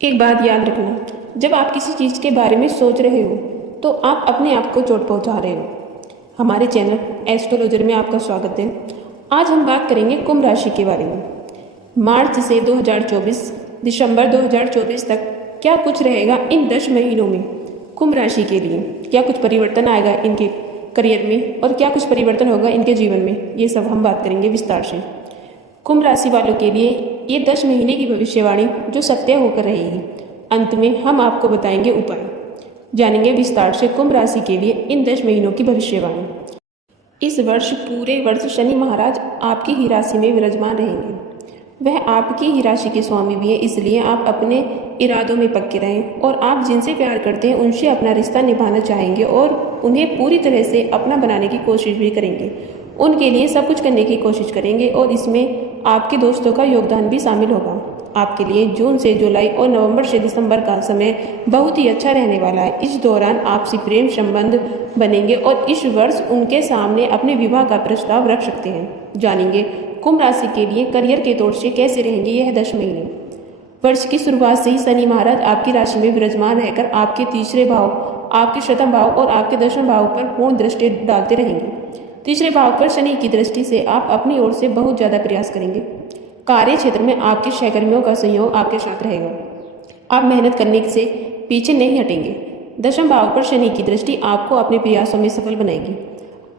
एक बात याद रखना, जब आप किसी चीज़ के बारे में सोच रहे हो तो आप अपने आप को चोट पहुंचा रहे हो। हमारे चैनल एस्ट्रोलॉजर में आपका स्वागत है। आज हम बात करेंगे कुंभ राशि के बारे में। मार्च से 2024 दिसंबर 2024 तक क्या कुछ रहेगा इन 10 महीनों में कुंभ राशि के लिए। क्या कुछ परिवर्तन आएगा इनके करियर में और क्या कुछ परिवर्तन होगा इनके जीवन में, ये सब हम बात करेंगे विस्तार से। कुंभ राशि वालों के लिए ये 10 महीने की भविष्यवाणी जो सत्य होकर रहेगी। अंत में हम आपको बताएंगे उपाय। जानेंगे विस्तार से कुंभ राशि के लिए इन 10 महीनों की भविष्यवाणी। इस वर्ष पूरे वर्ष शनि महाराज आपकी ही राशि में विराजमान रहेंगे। वह आपकी ही राशि के स्वामी भी है, इसलिए आप अपने इरादों में पक्के रहें और आप जिनसे प्यार करते हैं उनसे अपना रिश्ता निभाना चाहेंगे और उन्हें पूरी तरह से अपना बनाने की कोशिश भी करेंगे। उनके लिए सब कुछ करने की कोशिश करेंगे और इसमें आपके दोस्तों का योगदान भी शामिल होगा। आपके लिए जून से जुलाई और नवंबर से दिसंबर का समय बहुत ही अच्छा रहने वाला है। इस दौरान आपसी प्रेम संबंध बनेंगे और इस वर्ष उनके सामने अपने विवाह का प्रस्ताव रख सकते हैं। जानेंगे कुंभ राशि के लिए करियर के तौर से कैसे रहेंगे यह 10 महीने। वर्ष की शुरुआत से ही शनि महाराज आपकी राशि में विराजमान रहकर आपके तीसरे भाव, आपके शतम भाव और आपके दशम भाव पर पूर्ण दृष्टि डालते रहेंगे। तीसरे भाव पर शनि की दृष्टि से आप अपनी ओर से बहुत ज़्यादा प्रयास करेंगे। कार्य क्षेत्र में आपके सहकर्मियों का सहयोग आपके साथ रहेगा। आप मेहनत करने से पीछे नहीं हटेंगे। दशम भाव पर शनि की दृष्टि आपको अपने प्रयासों में सफल बनाएगी।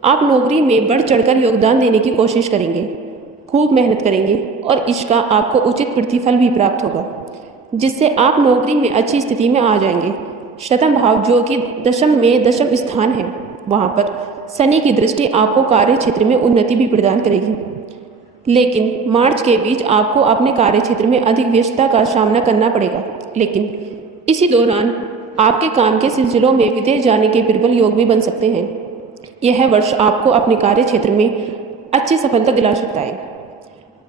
आप नौकरी में बढ़ चढ़कर योगदान देने की कोशिश करेंगे, खूब मेहनत करेंगे और इसका आपको उचित प्रतिफल भी प्राप्त होगा, जिससे आप नौकरी में अच्छी स्थिति में आ जाएंगे। शतम भाव जो कि दशम में दशम स्थान है, वहाँ पर शनि की दृष्टि आपको कार्य क्षेत्र में उन्नति भी प्रदान करेगी। लेकिन मार्च के बीच आपको अपने कार्य क्षेत्र में अधिक व्यस्तता का सामना करना पड़ेगा। लेकिन इसी दौरान आपके काम के सिलसिलों में विदेश जाने के प्रबल योग भी बन सकते हैं। यह वर्ष आपको अपने कार्य क्षेत्र में अच्छी सफलता दिला सकता है।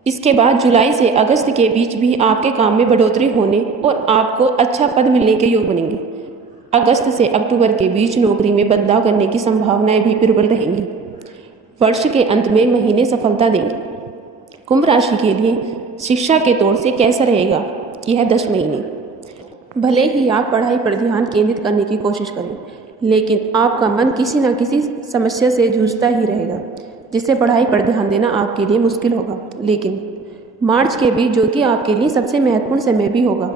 इसके बाद जुलाई से अगस्त के बीच भी आपके काम में बढ़ोतरी होने और आपको अच्छा पद मिलने के योग बनेंगे। अगस्त से अक्टूबर के बीच नौकरी में बदलाव करने की संभावनाएं भी प्रबल रहेंगी। वर्ष के अंत में महीने सफलता देंगे। कुंभ राशि के लिए शिक्षा के तौर से कैसा रहेगा यह 10 महीने। भले ही आप पढ़ाई पर ध्यान केंद्रित करने की कोशिश करें, लेकिन आपका मन किसी न किसी समस्या से जूझता ही रहेगा, जिससे पढ़ाई पर ध्यान देना आपके लिए मुश्किल होगा। लेकिन मार्च के बीच जो कि आपके लिए सबसे महत्वपूर्ण समय भी होगा,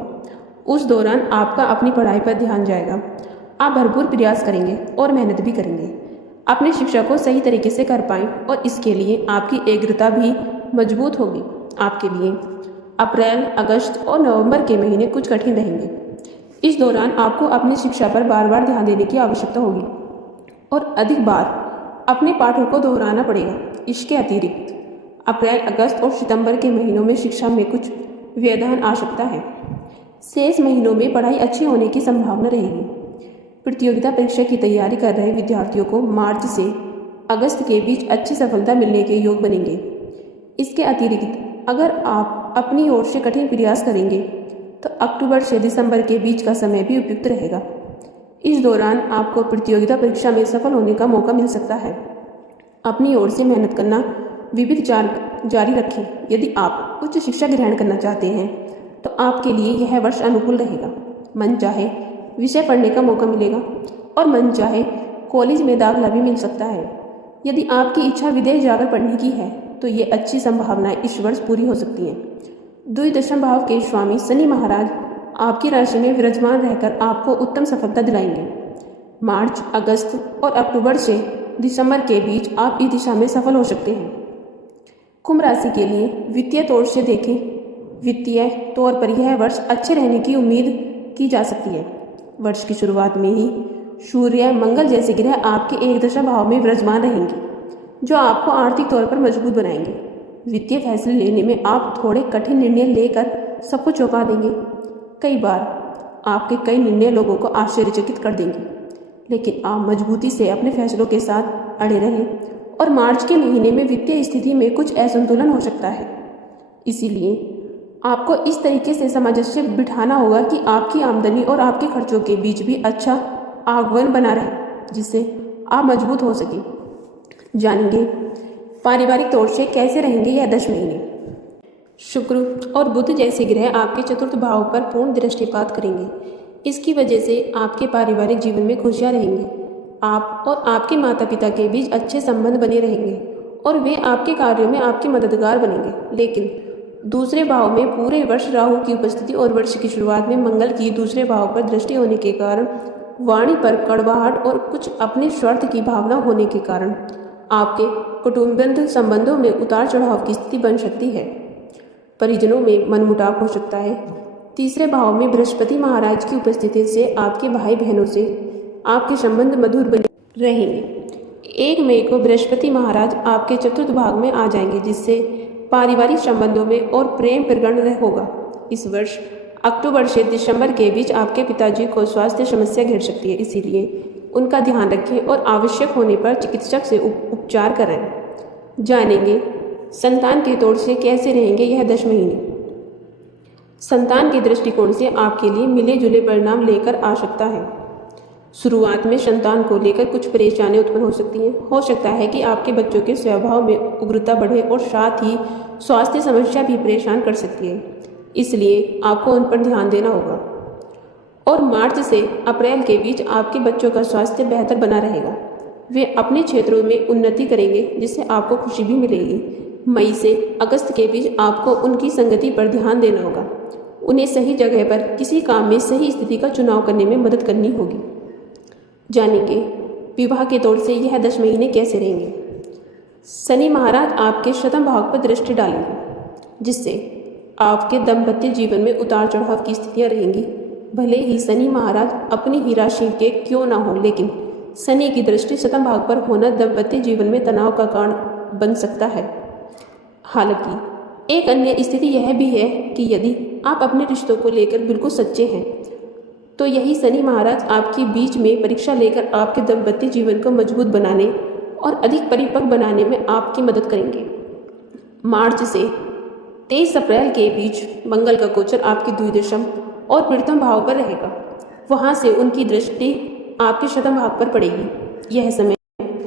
उस दौरान आपका अपनी पढ़ाई पर ध्यान जाएगा। आप भरपूर प्रयास करेंगे और मेहनत भी करेंगे अपनी शिक्षा को सही तरीके से कर पाएं और इसके लिए आपकी एकाग्रता भी मजबूत होगी। आपके लिए अप्रैल, अगस्त और नवंबर के महीने कुछ कठिन रहेंगे। इस दौरान आपको अपनी शिक्षा पर बार बार ध्यान देने की आवश्यकता होगी और अधिक बार अपने पाठों को दोहराना पड़ेगा। इसके अतिरिक्त अप्रैल, अगस्त और सितंबर के महीनों में शिक्षा में कुछ व्यवधान आ सकता है। शेष महीनों में पढ़ाई अच्छी होने की संभावना रहेगी। प्रतियोगिता परीक्षा की तैयारी कर रहे विद्यार्थियों को मार्च से अगस्त के बीच अच्छी सफलता मिलने के योग बनेंगे। इसके अतिरिक्त अगर आप अपनी ओर से कठिन प्रयास करेंगे तो अक्टूबर से दिसंबर के बीच का समय भी उपयुक्त रहेगा। इस दौरान आपको प्रतियोगिता परीक्षा में सफल होने का मौका मिल सकता है। अपनी ओर से मेहनत करना विविध जारी रखें। यदि आप उच्च शिक्षा ग्रहण करना चाहते हैं तो आपके लिए यह वर्ष अनुकूल रहेगा। मन चाहे विषय पढ़ने का मौका मिलेगा और मन चाहे कॉलेज में दाखिला भी मिल सकता है। यदि आपकी इच्छा विदेश जाकर पढ़ने की है तो ये अच्छी संभावनाएं इस वर्ष पूरी हो सकती हैं। द्विदशम भाव के स्वामी शनि महाराज आपकी राशि में विराजमान रहकर आपको उत्तम सफलता दिलाएंगे। मार्च, अगस्त और अक्टूबर से दिसंबर के बीच आप इस दिशा में सफल हो सकते हैं। कुंभ राशि के लिए वित्तीय तौर से देखें, वित्तीय तौर पर यह वर्ष अच्छे रहने की उम्मीद की जा सकती है। वर्ष की शुरुआत में ही सूर्य, मंगल जैसे ग्रह आपके एक दशा भाव में विराजमान रहेंगे, जो आपको आर्थिक तौर पर मजबूत बनाएंगे। वित्तीय फैसले लेने में आप थोड़े कठिन निर्णय लेकर सबको चौंका देंगे। कई बार आपके कई निर्णय लोगों को आश्चर्यचकित कर देंगे, लेकिन आप मजबूती से अपने फैसलों के साथ अड़े रहें और मार्च के महीने में वित्तीय स्थिति में कुछ असंतुलन हो सकता है। इसीलिए आपको इस तरीके से सामंजस्य बिठाना होगा कि आपकी आमदनी और आपके खर्चों के बीच भी अच्छा आगमन बना रहे, जिससे आप मजबूत हो सकें। जानेंगे पारिवारिक तौर से कैसे रहेंगे यह 10 महीने। शुक्र और बुध जैसे ग्रह आपके चतुर्थ भाव पर पूर्ण दृष्टिपात करेंगे। इसकी वजह से आपके पारिवारिक जीवन में खुशियाँ रहेंगी। आप और आपके माता पिता के बीच अच्छे संबंध बने रहेंगे और वे आपके कार्यों में आपके मददगार बनेंगे। लेकिन दूसरे भाव में पूरे वर्ष राहु की उपस्थिति और वर्ष की शुरुआत में मंगल की दूसरे भाव पर दृष्टि होने के कारण वाणी पर कड़वाहट और कुछ अपने स्वार्थ की भावना होने के कारण आपके कुटुंबबंध संबंधों में उतार चढ़ाव की स्थिति बन सकती है। परिजनों में मनमुटाव हो सकता है। तीसरे भाव में बृहस्पति महाराज की उपस्थिति से आपके भाई बहनों से आपके संबंध मधुर बने रहेंगे। 1 मई को बृहस्पति महाराज आपके चतुर्थ भाग में आ जाएंगे, जिससे पारिवारिक संबंधों में और प्रेम प्रगढ़ होगा। इस वर्ष अक्टूबर से दिसंबर के बीच आपके पिताजी को स्वास्थ्य समस्या घेर सकती है, इसीलिए उनका ध्यान रखें और आवश्यक होने पर चिकित्सक से उपचार कराएं। जानेंगे संतान के तौर से कैसे रहेंगे यह 10 महीने। संतान के दृष्टिकोण से आपके लिए मिले जुले परिणाम लेकर आ सकता है। शुरुआत में संतान को लेकर कुछ परेशानियां उत्पन्न हो सकती हैं। हो सकता है कि आपके बच्चों के स्वभाव में उग्रता बढ़े और साथ ही स्वास्थ्य समस्या भी परेशान कर सकती है, इसलिए आपको उन पर ध्यान देना होगा। और मार्च से अप्रैल के बीच आपके बच्चों का स्वास्थ्य बेहतर बना रहेगा। वे अपने क्षेत्रों में उन्नति करेंगे, जिससे आपको खुशी भी मिलेगी। मई से अगस्त के बीच आपको उनकी संगति पर ध्यान देना होगा। उन्हें सही जगह पर किसी काम में सही स्थिति का चुनाव करने में मदद करनी होगी। जानेंगे विवाह के तौर से यह 10 महीने कैसे रहेंगे। शनि महाराज आपके शतम भाव पर दृष्टि डालेंगे, जिससे आपके दाम्पत्य जीवन में उतार चढ़ाव की स्थितियां रहेंगी। भले ही शनि महाराज अपनी ही राशि के क्यों ना हो, लेकिन शनि की दृष्टि शतम भाव पर होना दाम्पत्य जीवन में तनाव का कारण बन सकता है। हालांकि एक अन्य स्थिति यह भी है कि यदि आप अपने रिश्तों को लेकर बिल्कुल सच्चे हैं, तो यही शनि महाराज आपके बीच में परीक्षा लेकर आपके दाम्पत्य जीवन को मजबूत बनाने और अधिक परिपक्व बनाने में आपकी मदद करेंगे। मार्च से 23 अप्रैल के बीच मंगल का गोचर आपके द्विदशम और प्रथम भाव पर रहेगा। वहां से उनकी दृष्टि आपके शतम भाव पर पड़ेगी। यह समय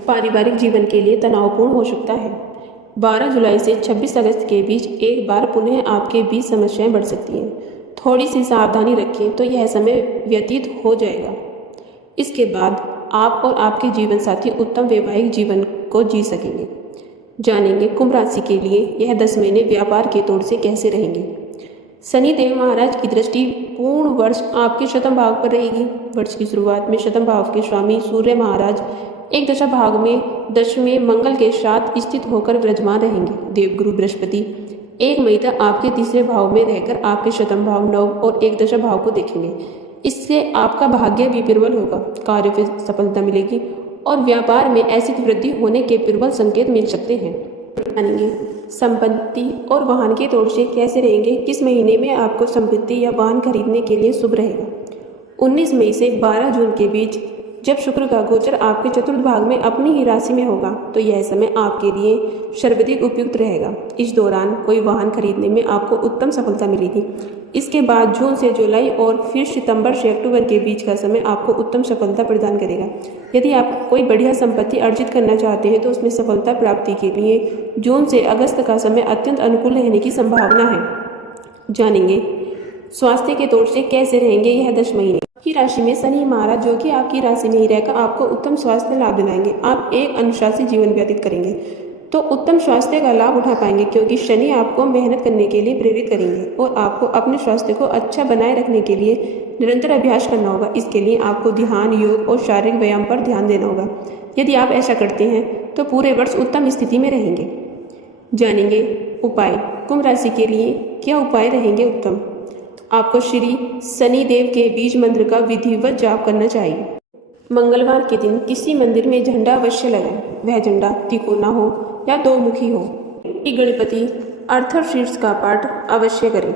पारिवारिक जीवन के लिए तनावपूर्ण हो सकता है। 12 जुलाई से 26 अगस्त के बीच एक बार पुनः आपके बीच समस्याएं बढ़ सकती हैं। थोड़ी सी सावधानी रखें तो यह समय व्यतीत हो जाएगा। इसके बाद आप और आपके जीवन साथी उत्तम वैवाहिक जीवन को जी सकेंगे। जानेंगे कुंभ राशि के लिए यह 10 महीने व्यापार के तौर से कैसे रहेंगे। शनि देव महाराज की दृष्टि पूर्ण वर्ष आपके शतम भाव पर रहेगी। वर्ष की शुरुआत में शतम भाव के स्वामी सूर्य महाराज एक दशा भाग में 10वें मंगल के साथ स्थित होकर विराजमान रहेंगे। देवगुरु बृहस्पति 1 मई तक आपके तीसरे भाव में रहकर आपके शतम भाव, नव और एक दशा भाव को देखेंगे। इससे आपका भाग्य भी प्रबल होगा, कार्य में सफलता मिलेगी और व्यापार में ऐसी वृद्धि होने के प्रबल संकेत मिल सकते हैं। जानेंगे संपत्ति और वाहन के तौर से कैसे रहेंगे। किस महीने में आपको संपत्ति या वाहन खरीदने के लिए शुभ रहेगा। 19 मई से 12 जून के बीच जब शुक्र का गोचर आपके चतुर्थ भाग में अपनी ही राशि में होगा, तो यह समय आपके लिए सर्वाधिक उपयुक्त रहेगा। इस दौरान कोई वाहन खरीदने में आपको उत्तम सफलता मिलेगी। इसके बाद जून से जुलाई और फिर सितंबर से अक्टूबर के बीच का समय आपको उत्तम सफलता प्रदान करेगा। यदि आप कोई बढ़िया संपत्ति अर्जित करना चाहते हैं तो उसमें सफलता प्राप्ति के लिए जून से अगस्त का समय अत्यंत अनुकूल रहने की संभावना है। जानेंगे स्वास्थ्य के तौर से कैसे रहेंगे यह 10 महीने। की राशि में शनि महाराज जो कि आपकी राशि में ही रहकर आपको उत्तम स्वास्थ्य लाभ दिलाएंगे। आप एक अनुशासित जीवन व्यतीत करेंगे तो उत्तम स्वास्थ्य का लाभ उठा पाएंगे, क्योंकि शनि आपको मेहनत करने के लिए प्रेरित करेंगे और आपको अपने स्वास्थ्य को अच्छा बनाए रखने के लिए निरंतर अभ्यास करना होगा। इसके लिए आपको ध्यान, योग और शारीरिक व्यायाम पर ध्यान देना होगा। यदि आप ऐसा करते हैं तो पूरे वर्ष उत्तम स्थिति में रहेंगे। जानेंगे उपाय। कुंभ राशि के लिए क्या उपाय रहेंगे उत्तम। आपको श्री शनि देव के बीज मंत्र का विधिवत जाप करना चाहिए। मंगलवार के दिन किसी मंदिर में झंडा अवश्य लगाएं। वह झंडा तिकोना हो या 2 मुखी हो। गणपति अर्थशीर्ष का पाठ अवश्य करें।